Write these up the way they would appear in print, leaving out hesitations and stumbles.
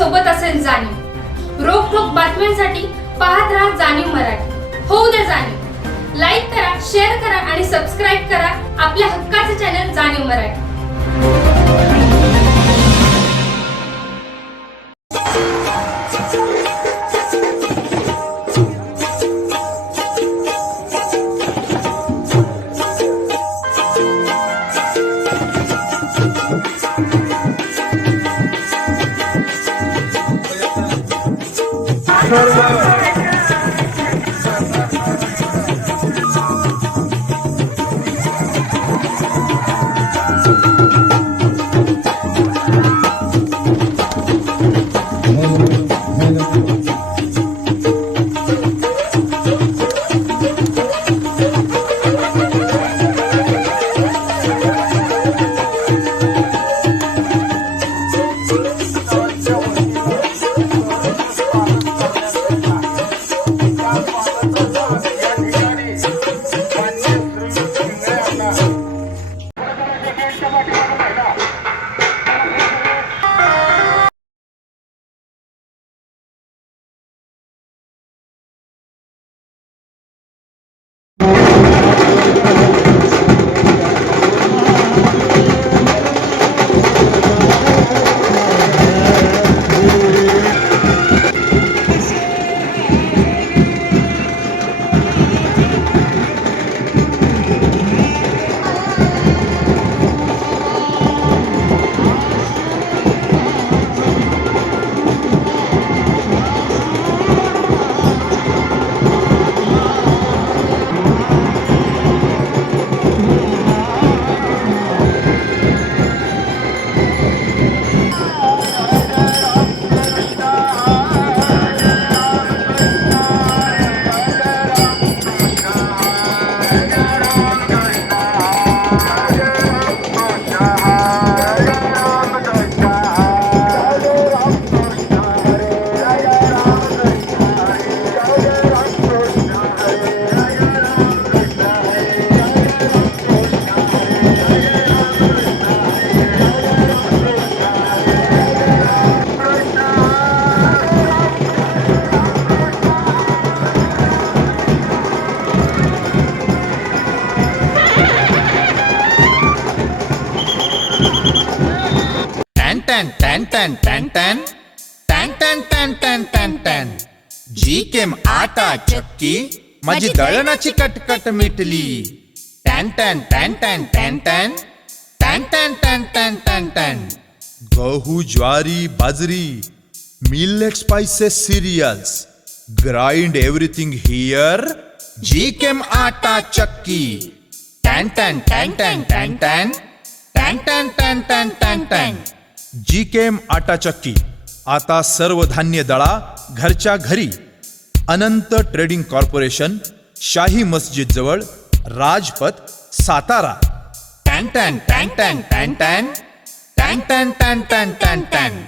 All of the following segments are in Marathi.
सोबत असेल जाणीव। रोखोक बातम्यांसाठी पाहत राहा जाणीव मराठी। होऊ द्या जाणीव। लाईक करा, शेअर करा आणि सबस्क्राईब करा आपल्या हक्काचे चॅनल जाणीव मराठी। जी केम आटा चक्की माझी दळणाची कटकट मिटली। टॅन टॅन टॅन टॅन टॅन टॅन टॅन टॅन टॅन टॅन टॅन टॅन। गहू, ज्वारी, बाजरी, millet, spices, cereals, grind everything here. जी केम आटा चक्की। टॅन टॅन टॅन टॅन टॅन टॅन टॅन टॅन टॅन टॅन टॅन टॅन। जी केम आटा चक्की आता सर्व धान्य दळा घरच्या घरी। अनंत ट्रेडिंग कॉर्पोरेशन, शाही मस्जिद जवळ, राजपथ, सातारा। टॅन टॅन टॅन टॅन टॅन टॅन टॅन टॅन टॅन टॅन टॅन टॅन।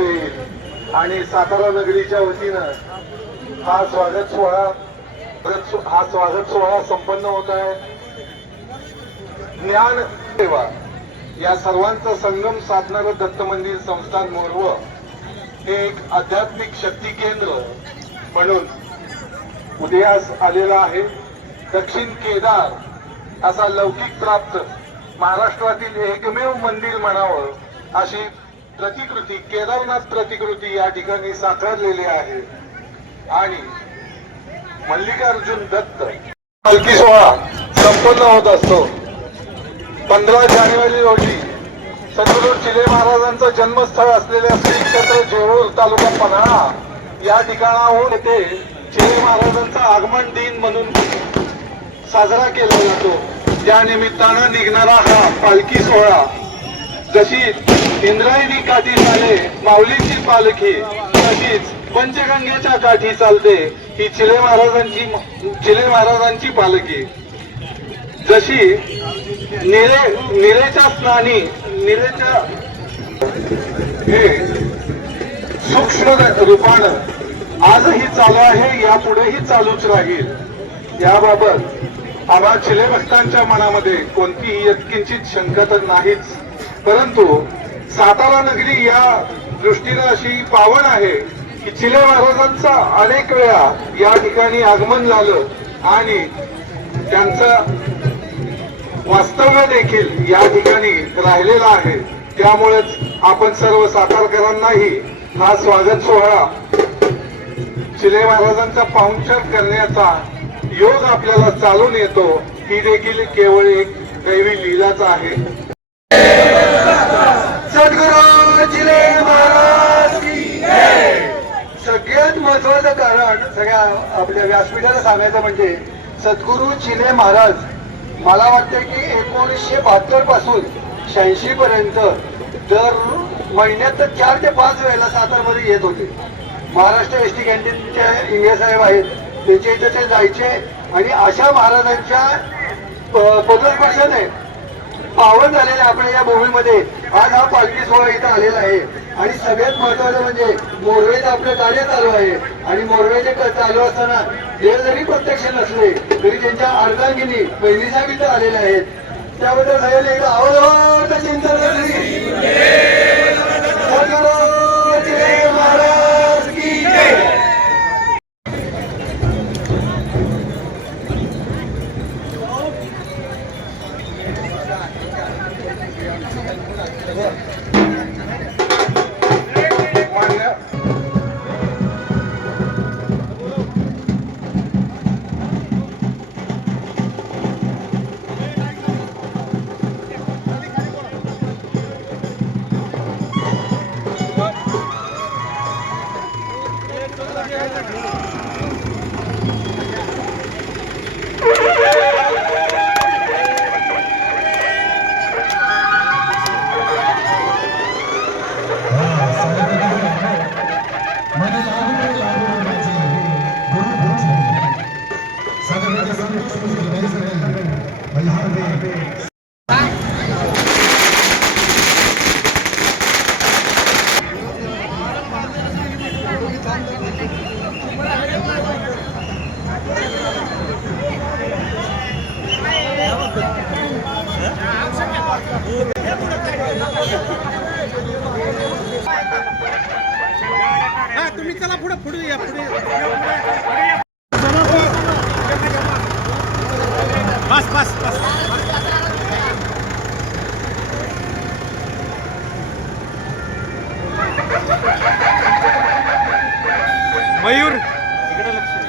करण्यात येईल आणि सातारा नगरीच्या वतीनं हा स्वागत सोहळा संपन्न होत आहे. ज्ञान सेवा या सर्वांचा संगम साधणारं दत्त मंदिर संस्थान मोरव हे एक आध्यात्मिक शक्ती केंद्र म्हणून उदयास आलेलं आहे. दक्षिण केदार असा लौकिक प्राप्त महाराष्ट्रातील एकमेव मंदिर म्हणावं अशी प्रतिकृती, केदारनाथ प्रतिकृती या ठिकाणी साकारलेली आहे. आणि मल्लिकार्जुन दत्त पालखी सोहळा संपन्न होत असतो. 15 जानेवारी रोजी सद्गुरू चिले महाराजांचं जन्मस्थळ असलेल्या श्री क्षेत्र जेऊर तालुका पन्हाळा या ठिकाणाहून येथे चिले महाराजांचा आगमन दिन म्हणून साजरा केला जातो. त्या निमित्तानं निघणारा हा पालखी सोहळा जशी इंद्रायणी काठी चाले माऊलींची पालखी तशीच पंचगंगेच्या काठी चालते ही चिले महाराजांची पालखी. जशी निरेच्या स्नानी निरेच्या हे सूक्ष्म रूपानं आजही चालू आहे, यापुढेही चालूच राहील. याबाबत आम्हा चिले भक्तांच्या मनामध्ये कोणतीही यत्किंचित शंका तर नाहीच. परंतु सातारा नगरी या दृष्टीने अशी पावन आहे की चिले महाराजांचा अनेक वेळा या ठिकाणी आगमन झालं आणि त्यांचं वास्तव्य देखील या ठिकाणी राहिलेलं आहे. त्यामुळेच आपण सर्व सातारकरांनाही हा स्वागत सोहळा चिले महाराजांचा पाहुणचार करण्याचा योग आपल्याला चालून येतो. ही देखील केवळ एक दैवी लीलाच आहे. सद्गुरू चिले महाराज की जय. सगळ्यात महत्वाचं कारण सगळ्या आपल्या व्यासपीठाला सांगायचं म्हणजे सद्गुरू चिले महाराज मला वाटतं की 1972 पासून 86 पर्यंत दर महिन्यात 4 ते 5 वेळेला सातारमध्ये येत होते. महाराष्ट्र एसटी कॅन्टीनचे इंगे साहेब आहेत, त्याच्या इथे ते जायचे आणि अशा महाराजांच्या पदस्पर्शाने पावन झालेल्या आपल्या या भूमीमध्ये आज हा पालखी सोहळा इथं आलेला आहे. आणि सगळ्यात महत्वाचं म्हणजे मोरवेचं आपलं कार्य चालू आहे आणि मोरवेचे चालू असताना देव जरी प्रत्यक्ष नसले तरी त्यांच्या अर्धांगिनी बहिणी साहेब इथं आलेल्या आहेत. त्याबद्दल सगळ्यांनी एकदा आवडतं चिंतन महाराज की जय. तुम्ही चला पुढे पुढे या पुढे बस बस बस मयूर इकडे लक्ष दे.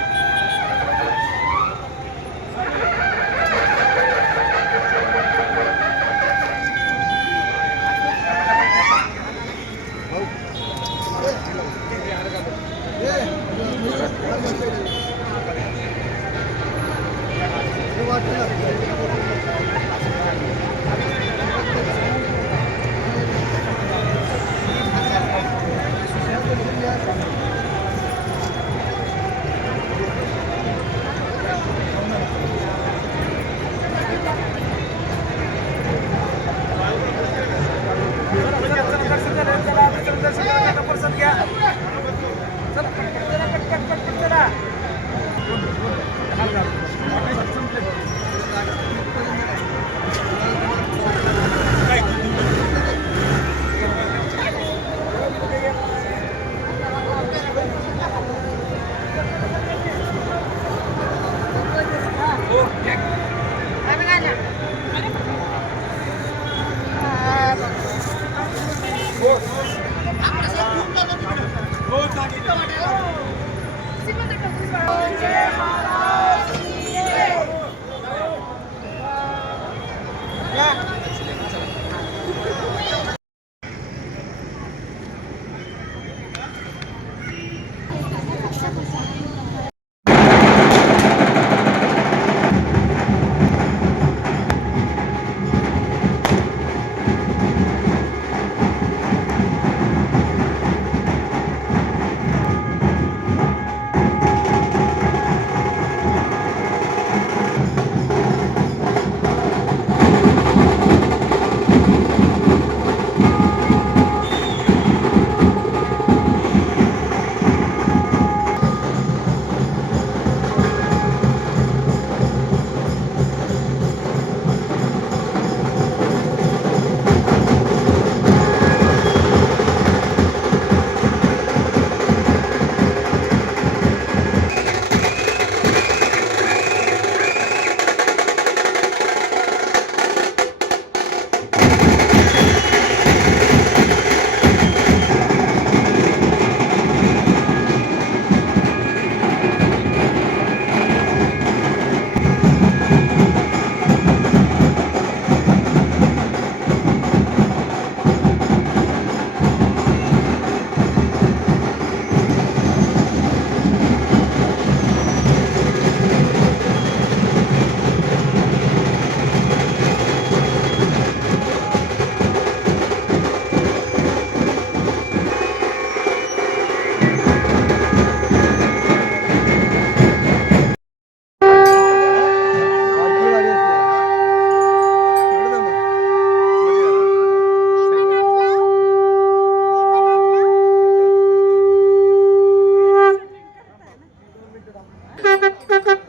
करते